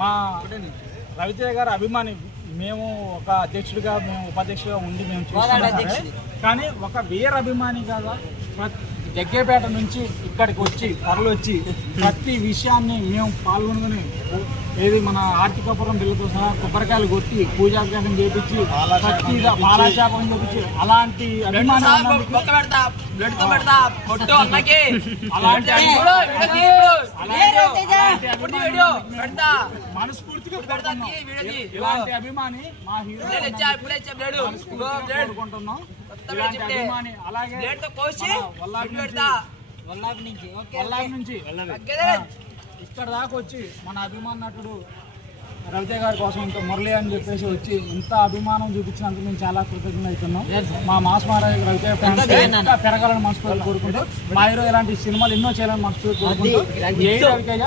మా రవితేజ గారు అభిమాని మేము ఒక అధ్యక్షుడిగా మేము ఉపాధ్యక్షుడిగా ఉండి మేము చూస్తున్నాం. కానీ ఒక వీర అభిమాని కదా జగ్గేపేట నుంచి ఇక్కడికి వచ్చి తరలి వచ్చి ప్రతి విషయాన్ని మేము పాల్గొనుకుని ఏది మన ఆర్థికపురం బిల్లుతో సహా కొబ్బరికాయలు కొట్టి పూజాభిషేకం చేపించి బాలాశాపం చేపించి అలాంటి అభిమాని మనస్ఫూర్తిగా ఇలాంటి అభిమాని మా హీరో కోరుకుంటున్నాం. ఇలాంటి అభిమాని అలాగే వల్లాభి నుంచి ఇక్కడ దాకా వచ్చి మన అభిమాన నటుడు రవితేజ గారి కోసం ఇంత మురళి అని చెప్పేసి వచ్చి ఇంత అభిమానం చూపించినందుకు మేము చాలా కృతజ్ఞత అవుతున్నాం. మా మాస్ మహారాజ్ రవితేజ ఫ్యాన్స్ ఇంకా పెరగాలని మనస్ఫూర్తి కోరుకుంటూ మా హీరో ఇలాంటి సినిమాలు ఎన్నో చేయాలని మనస్ఫూర్తి కోరుకుంటూ జై రవితేజ.